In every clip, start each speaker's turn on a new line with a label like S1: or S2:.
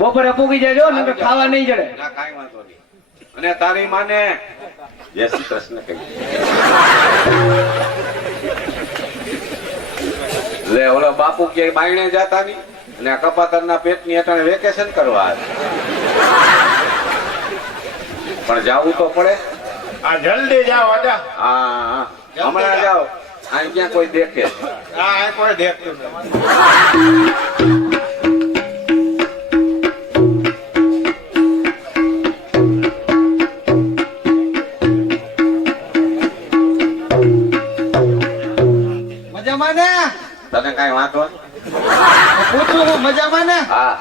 S1: બપોરે પૂગી જાય ને ખાવા નહીં જડે.
S2: ના કાંઈ વાંધો નહીં. અને તારી માને જય શ્રી કૃષ્ણ કહી. લે ઓલો બાપુ કે બાયણે જાતા ની અને કપાતર ના પેટની હેઠળ વેકેશન કરવા પણ જાવું તો પડે.
S3: આ જલ્દી જાઓ અડા
S2: હા. હમણાં જાઓ. અહીં ક્યાં કોઈ દેખે?
S3: આ આ કોઈ દેખતું નથી.
S1: મજામાં ને
S2: તને કઈ વાંધો
S1: પૂછું હું મજામાં ને
S2: હા.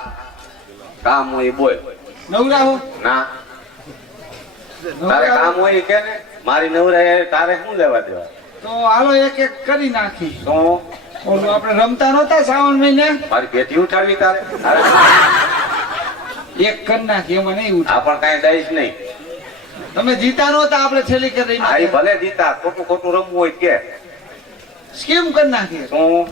S2: કામ હોય બોલ.
S1: નવરા હું.
S2: ના. તારે કામ હોય કે ને મારી નવરા તારે શું લેવા દેવા?
S1: તો હાલો એક એક કરી નાખી.
S2: શું
S1: ઓલું આપણે રમતા નહોતા શ્રાવણ મહિને
S2: મારી પેટી ઉઠાડવી તારે?
S1: એક કરી નાખી એમાં નહીં ઉઠે
S2: પણ કઈ દઈશ નહીં.
S1: તમે જીતા નહોતા આપણે છેલ્લી કરી
S2: ભલે જીતા ખોટું ખોટું રમવું હોય કે.
S1: સ્કીમ કરી નાખી?
S2: શું?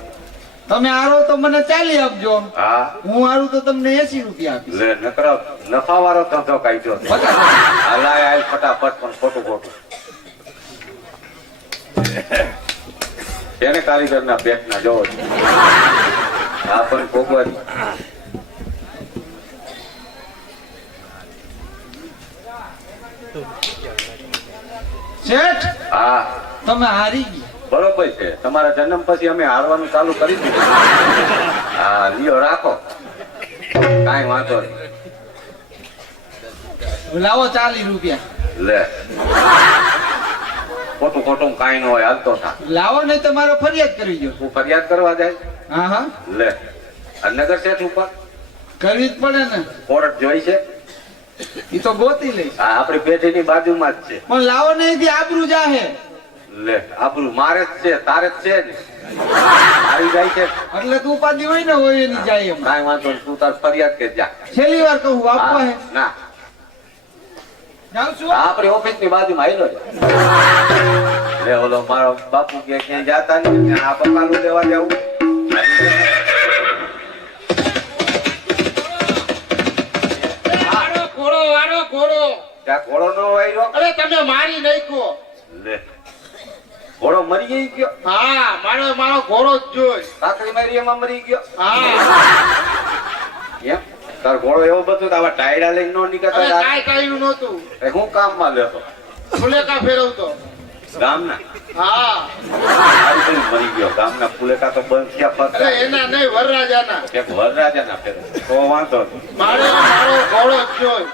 S1: તમે હારો તો મને ચાલી આપજો.
S2: હા.
S1: હું આરું તો તમને એસી રૂપિયા આપીશ.
S2: લે નકરો નફા વાળો ધંધો કાઢ્યો છે.
S1: પચાસ.
S2: આ લાય આય ફટાફટ પણ ખોટું ખોટું. એને કારીગર ના પેટ ના જોવો. આ પણ ભોગવત
S1: શેઠ
S2: હા.
S1: તમે હારી ગયા.
S2: બરોબર છે. તમારા જન્મ પછી અમે હારવાનું ચાલુ કરી દીધું. હા લ્યો રાખો. કાંઈ વાંધો નહીં.
S1: લાવો ચાલી રૂપિયા.
S2: લે. ખોટું ખોટું કાંઈ ન હોય હાલતો થા.
S1: લાવો નહીં તમારો ફરિયાદ કરી જો
S2: હું ફરિયાદ કરવા જાય?
S1: હા હા.
S2: લે. આ નગર શેઠ ઉપર?
S1: કરવી જ પડે ને.
S2: કોર્ટ જોઈ છે?
S1: એ તો ગોતી લઈશ.
S2: આપણી પેઢીની બાજુમાં જ છે.
S1: પણ લાવો નહીં થી આબરૂ જાહે.
S2: લે આપણું મારે જ છે તારે જ છે ને? મારી જાય છે.
S1: એટલે તું ઉપાધિ હોય ને હોય એની જાય એમ.
S2: કાંઈ વાંધો નહીં તું તાર ફરિયાદ કે જા.
S1: છેલ્લી વાર કહું આપવા હે
S2: ના.
S1: જાઉં છું.
S2: આ આપણી ઓફિસની બાજુમાં આવેલો છે. લે ઓલો મારો બાપુ કે ક્યાંય જાતા નહીં આ બકાલું લેવા જવું
S3: ઘોડો વારો ઘોડો
S2: ત્યાં ઘોડો નો વાયરો?
S3: અરે તમે મારી નાખ્યો.
S2: લે. ઘોડો મરી ગઈ ગયો.
S3: હા મારો મારો ઘોડો જ જોઈ.
S2: રાત્રિ મારી એમાં મરી ગયો.
S3: હા.
S2: એમ? તાર ઘોડો એવો બધું આવા ટાયડા લઈને નો
S3: અરે
S2: નીકળતા
S3: કાઈ કાંઈ નહોતું.
S2: એ હું કામમાં લેતો
S3: ફુલેકા ફેરવતો.
S2: ગામના?
S3: હા.
S2: મરી ગયો. ગામના ફુલેકા તો બંધ થયા
S3: અરે
S2: ફરતા
S3: એના નહીં વરરાજાના.
S2: એક વરરાજાના ફેરે તો વાંધો.
S3: મારે મારો ઘોડો જ જોઈ.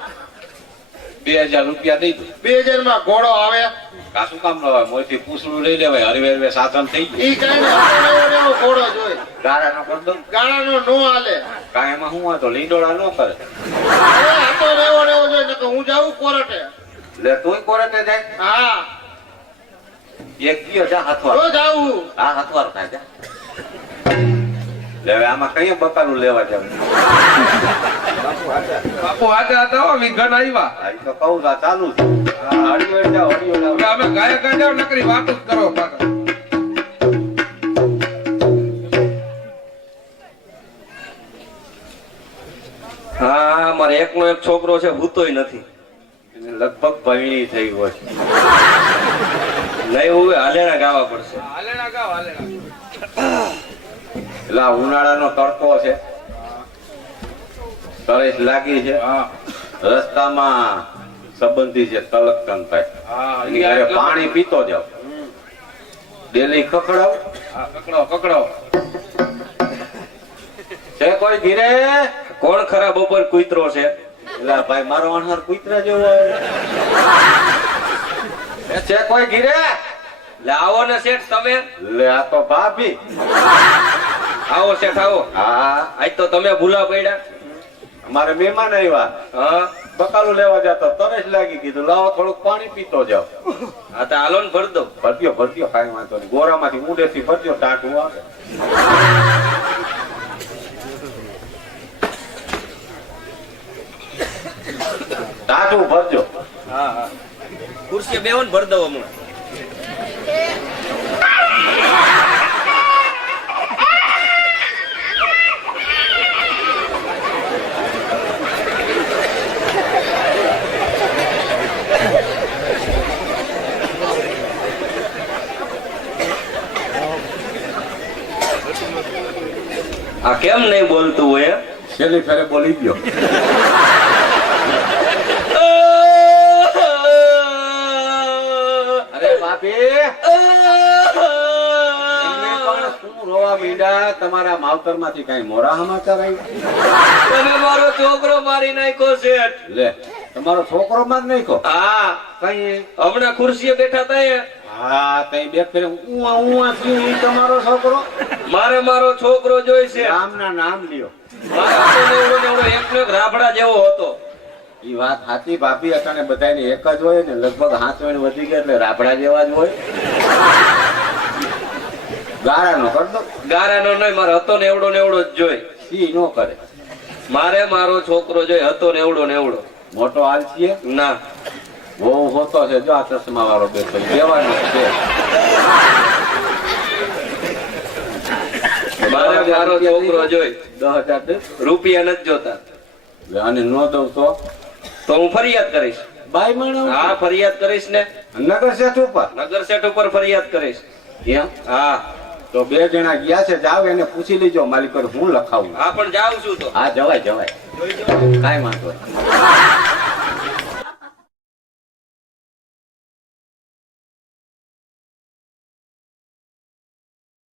S2: બે હજાર રૂપિયા દઈ
S3: બે હજારમાં ઘોડો આવે.
S2: કાશું કામ ન હોય મોયથી પૂછડું લઈ લેવાય હરવે હરવે સાધન થઈ ગયું.
S3: ઈ કાઈ ના ઘોડો જોઈ.
S2: ગાળાનો કરી દઉં
S3: ગાળાનો નો હાલે.
S2: કાંઈ એમાં હું વાંધો? લીંડોળા નો કરે.
S3: આ તો રેવો રેવો જોઈ નકર હું જાઉં કોરટે?
S2: લે તું કોરટે જાય?
S3: હા.
S2: એક ગયો જા હાથવાર.
S3: તો જાઉં.
S2: આ હથવાર થાય જા. લે આમાં કઈ બકાનું લેવા જાવ
S4: બાપુ આજે હતા હો, વિઘન આવ્યા.
S2: આ તો કહું ચાલુ છે. હરિયો જાઓ હરિયો
S4: હવે અમે ગાયક ગાય નકરી વાતો જ કરો પાછા.
S5: હા મારે એકનો એક છોકરો છે ભૂતોય નથી.
S2: લગભગ ભયણી થઈ હોય
S5: નહીં હોય હાલેણા ગાવા પડશે.
S4: હાલેણા ગાવ, હાલેણા.
S2: એટલે ઉનાળાનો તડકો છે. તરસ લાગી છે.
S4: હા,
S2: રસ્તામાં સંબંધી છે એની ઘરે પાણી પીતો જાવ ડેલી કકડાવ
S4: કકડાવ કકડો, કકડો.
S2: છે કોઈ ધીરે?
S5: કોણ ખરા બપોર કુતરો છે?
S2: એટલે ભાઈ મારો અણહાર કુતરા જેવો છે કોઈ ઘીરે
S5: લે આવો ને શેઠ તમે.
S2: લે આ તો ભાભી.
S5: આવો શેઠ આવો.
S2: હા.
S5: આજ તો તમે ભૂલા પડ્યા.
S2: અમારે મહેમાન આવ્યા.
S5: હા.
S2: બકાલું લેવા જતો તરસ લાગી કીધું લાવો થોડુંક પાણી પીતો જાવ
S5: હા તો હાલો ને ભર દો.
S2: ભરજો ભરત્યો કાંઈ વાંધો નહીં. ગોરામાંથી ઊંડેથી ભરત્યો ટાટું આવે. ટાટું ભરજો.
S5: હા હા. ખુરશી બેહો ને ભર દો હમણાં. આ કેમ નહીં બોલતું હોય
S2: છેલ્લી ફેરે બોલી ગયો. અરે બાપી શું રોવા મીંડા તમારા માવતરમાંથી કઈ મોરા સમાચાર આવ્યા?
S5: તમે મારો છોકરો મારી નાખ્યો છે.
S2: લે તમારો છોકરો માં જ નાખ્યો?
S5: હા.
S2: કઈ
S5: હમણાં ખુરશીએ બેઠા હતા
S2: હા તઈ બે ફેરે ઉઆ ઉઆ થયું ઈ તમારો છોકરો?
S5: મારે મારો છોકરો જોઈ છે.
S2: રામના નામ લ્યો.
S5: મારો તો નેવડો નેવડો એકનો એક રાફડા જેવો હતો.
S2: ઈ વાત સાચી ભાભી અટાણે બધાને એક જ હોય ને લગભગ હાથ વણ વધી ગયા એટલે રાબડા જેવા જ હોય. ગારાનો કર દો.
S5: ગારાનો નહીં મારે હતો નેવડો નેવડો જ જોઈ.
S2: સી નો કરે.
S5: મારે મારો છોકરો જોઈ હતો નેવડો નેવડો
S2: મોટો હાલ છીએ?
S5: ના.
S2: બહુ હોતો છે જો આ ચશ્મા વાળો બેઠો દેવાનો છે
S5: છોકરો જોઈ
S2: દસ હજાર
S5: રૂપિયા નથી જોતા
S2: અને નો દઉં તો
S5: તો હું ફરિયાદ કરીશ
S2: બાઈ માણસ
S5: હા ફરિયાદ કરીશ ને
S2: નગર શેઠ ઉપર
S5: નગર સેટ ઉપર ફરિયાદ કરીશ હા
S2: તો બે જણા ગયા છે જાવ એને પૂછી લેજો માલિક પર હું લખાવું
S5: હા પણ જાઉં છું તો.
S2: હા જવાય જવાય કાઈ વાંધો.